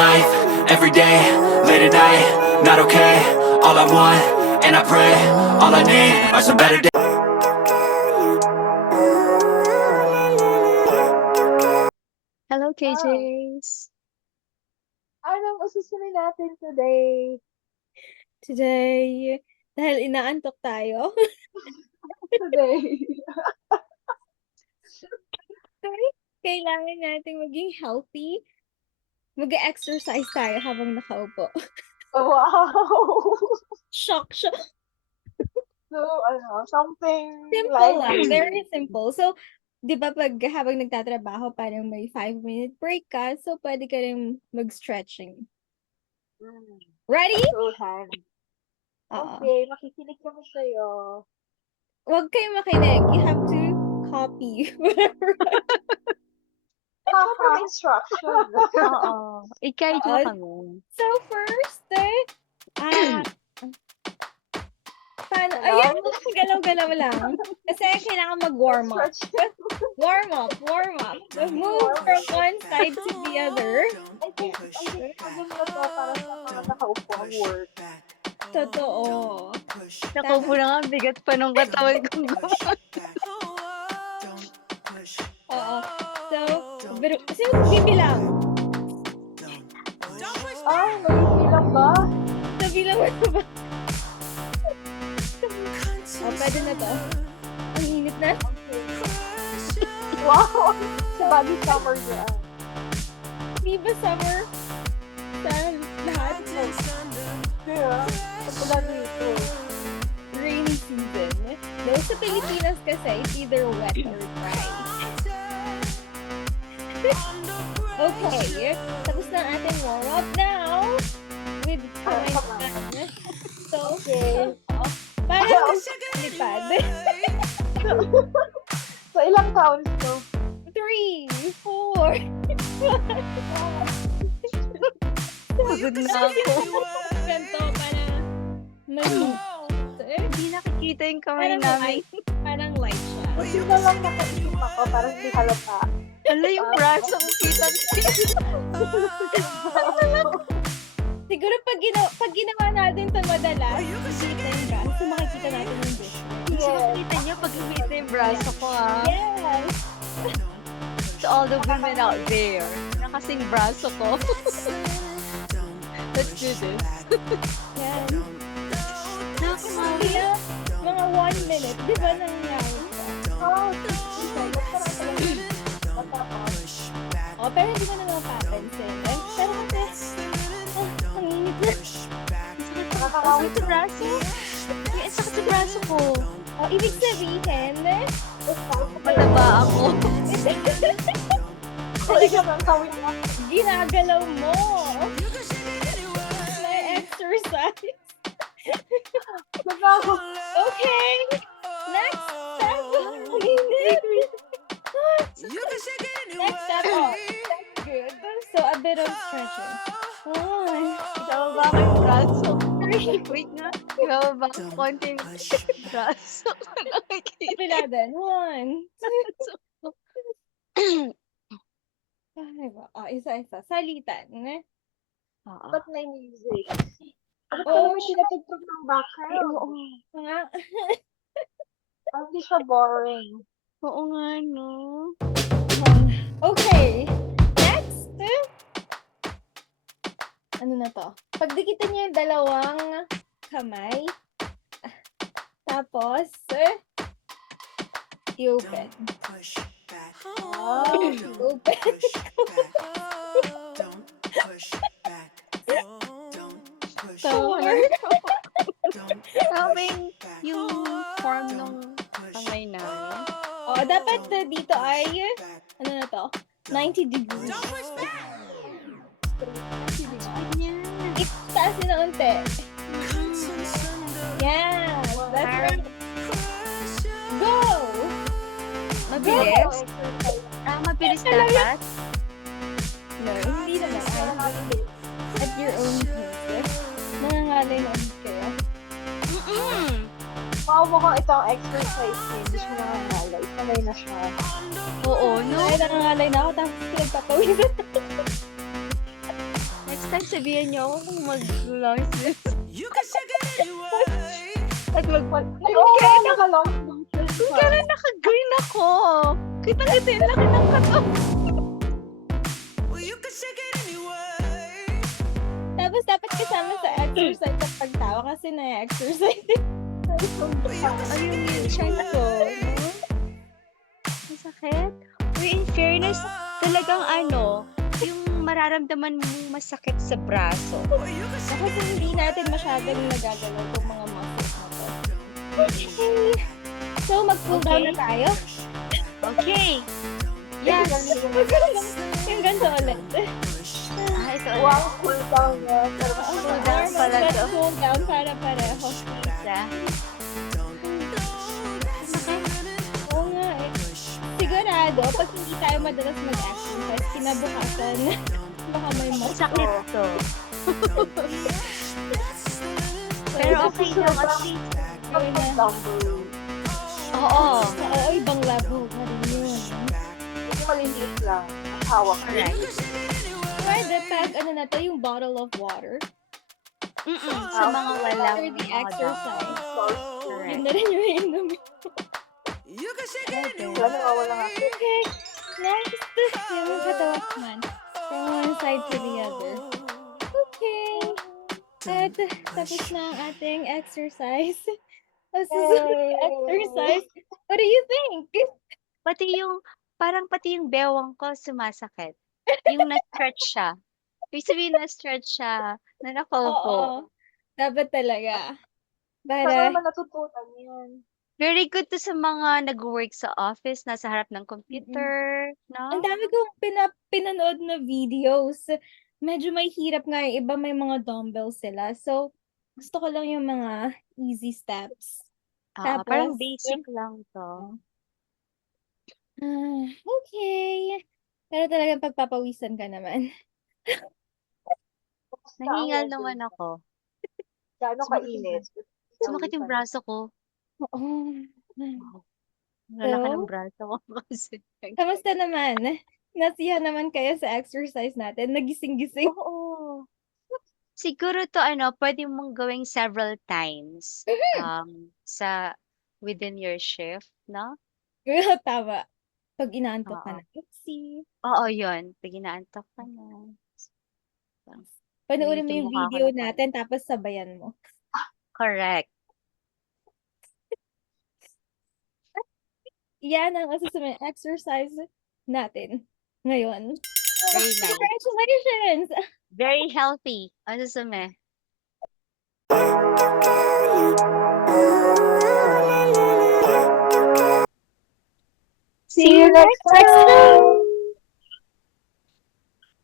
life, every day, late at night, not okay. All I want, and I pray, all I need are some better days. Hello, Ah, KJs. anong ususunin natin today? Today, dahil inaantok tayo, Today. kailangan nating maging healthy. Mag-exercise tayo habang nakaupo. Wow! Shock. So, something Simple like lang. Very simple. So, di ba pag habang nagtatrabaho, parang may 5-minute break ka, so pwede ka rin mag-stretching. Ready? Tuhan. Oo. Okay, makikinig kami sa'yo. Huwag kayong makinig. You have to copy. Proper instruction. Oo. I-guide mo Oo. kami. So, first, paano? Hello? Ayan, galaw-galaw lang. Kasi kailangan mag-warm up. Stretch. Warm up. Move from one side to the other. I think maganda to para sa mga nakaupo ang work. Totoo. Nakaupo na nga, bigat pa nung katawan ko. Oo. So, pero, sino bibilang? Ay, nagbibilang ba? Nabilang mo na ba? Oh, pwede na to. Ang init na. Wow! Sa bagay summer dyan. Di ba summer? Sa lahat? Kaya, kapulan nito. Rainy season. No, sa Pilipinas kasi, it's either wet or dry. Okay, tapos na ang ating warm-up now with my So, Okay. parang lipad. So, ilang counts to? 3, 4. Pagod na ako. Ganto, para maliit. Hindi nakikita yung kamay Parang namin. light. Parang light siya. Buti na lang nakaisip ako para hindi halata. Hala yung braso ko kita. Siguro pag ginawa natin ito madalas, makikita yung braso, makikita natin yung bush. Gusto makita niyo pag umita yung braso ko, ah. Yes! To all the women out there, nakasing braso ko. Let's do this. Yan. Nakamami. Mga 1 minute, di ba nangyari? Oh, Oh, pero hindi ko na mapapansin. Pero kasi, ang init na. Sakit sa braso. Yung sakit sa braso ko. Oh, ibig sabihin, Mataba ako. Hindi ka bang tawin mo? ginagalaw mo. May exercise. Okay. Next step. Ang init. Next step. Oh, that's good. So, a bit of stretching. One, Ibaba ko yung braso. three. Wait nga. Ibaba ko konting braso. Nakikita. Kapila din. 1, 2. Oh, isa-isa. Salitan. Oo. Ba't may music? Ano Oh, pala may pinatugtog ng background? Oo. Mga, Parang hindi siya boring. Oo nga, no? okay. Next. Ano na to? Pagdikitan niyo yung dalawang kamay. Tapos, i-open. Oh, I-open. So, Sabing yung form nung kamay namin. oh, dapat dito ay, ano na to? 90 degrees. Ganyan. Itaas nyo na unti. Yeah, that's right. Go! Mabilis? Mabilis dapat? No, hindi naman. At your own pace. Nangangalay na ulit kayo. wow, mukhang itong exercise niya. Hindi siya nangangalay. Sanay na siya. Oo, no? Ay, nangangalay na ako tapos pinagpapawisan. time sabihan niyo ako kung mag-long sleeve. At Ay, oo nga, naka-long sleeves kung pa. kailan naka-green ako. Kita-kita yung laki ng katawan. Tapos dapat kasama sa exercise at pagtawa kasi na-exercise. Ayun yung chan ko. Masakit? Uy, in fairness, talagang yung mararamdaman mo masakit sa braso. Kasi hindi natin masyadong nagagalaw itong mga muscles na to. Okay. So, mag-cool down na tayo. Okay. Yes. Yung ganito ulit. Ito Wow, cool down na. Pero mas Cool cool down down. pala Let's to. cool down para pareho. Isa. Oo nga eh. Sigurado, pag hindi tayo madalas mag-exercise, kinabukasan, baka may Masakit to. Pero okay lang at least. Gawin na. Dumbbell. Oo. Oo, ibang labo pa rin yun. Yung maliliit lang. Ang hawak. Correct. Pwede pag na to, yung bottle of water. Sa mga walang After the exercise. Yun Correct. na rin yung inumin. Wala nawawala nga. Okay. Next, yung katawan man. From one side to the other. Okay. At tapos na ang ating exercise. Yay! Exercise. What do you think? Pati yung bewang ko sumasakit. Yung na-stretch siya. Ibig sabihin na-stretch siya. Na nakaupo. Oo. Dapat talaga. Saan Para, naman natutunan yan? Very good to sa mga nag-work sa office, nasa harap ng computer, ang no? dami kong pinanood na videos. Medyo may hirap nga yung iba, may mga dumbbells sila. So, gusto ko lang yung mga easy steps. Parang Tapos, basic lang to. Okay. Pero talagang pagpapawisan ka naman. Nahingal naman ako. Gaano kainit? Sumakit yung braso ko. Oo. Lalaki So? ng braso ko kasi. Kamusta naman? Nasiyahan naman kayo sa exercise natin? Nagising-gising? Oo. Siguro to pwede mong gawing several times sa within your shift, no? Tama. Pag inaantok ka Oo. na. Oopsie. Oo, yun. Pag inaantok ka na. Panoorin mo Ulitin yung mo ka ako video ng natin tapos sabayan mo. Correct. Yan ang susunod exercise natin ngayon. Very nice. Congratulations! Very healthy. Ano sume? See you next time!